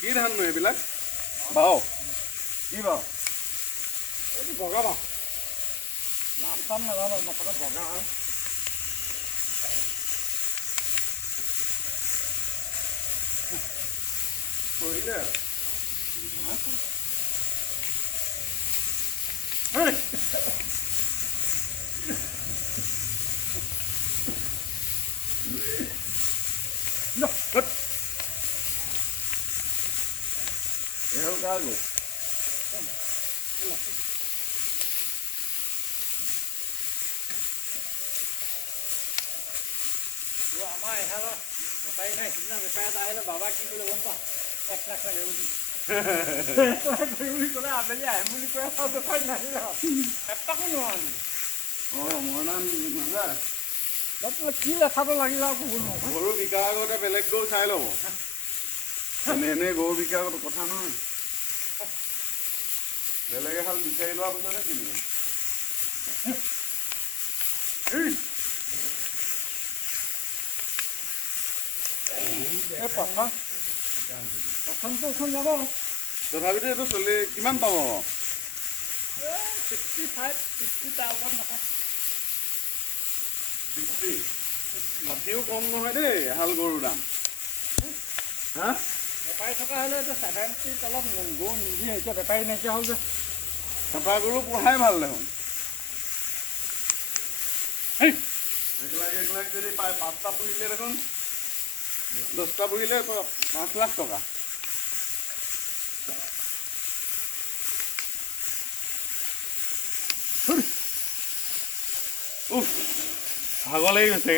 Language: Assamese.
কি ধান নো এইবিলাক বাও কি বাও এইটো বগা বাও নাম চাম নাজানো মুঠতে বগা হয় কৰিলে এহল কাগো আমাৰ এহালৰ বেপাৰী নাই সিদিনা বেপাৰী এটা আহিলে বাবা কি কৰিলে গম পাওঁ 1 লাখ লাগে বুলি ক'লে আবেলি আহিম বুলি কৈ বেপাৰী নাহিলে এপাকো নোৱাৰিলে মৰণা নাযায় কি লেখাটো লাগিলে আকৌ গৰু বিকাৰ আগতে বেলেগ গৰু চাই ল'ব এনে গৰু বিকাৰ আগত কথা নহয় বেলেগ এহাল বিচাৰি লোৱাৰ পিছতহে কিনিব প্ৰথমটো যাব তথাপিতো এইটো চলি কিমান পাব 60 কম নহয় দেই এহাল গৰুৰ দাম হা বেপাৰী থকা হ'লে এইটো 70 তলত গৰু নিদিয়ে এতিয়া বেপাৰী নাইকিয়া হ'ল যে চাফা গৰু পোহাই ভাল দেখোন এক লাখ যদি পায় 5টা পুহিলে দেখোন 10টা পুহিলে 5 লাখ টকা ভাগৰ লাগি গৈছে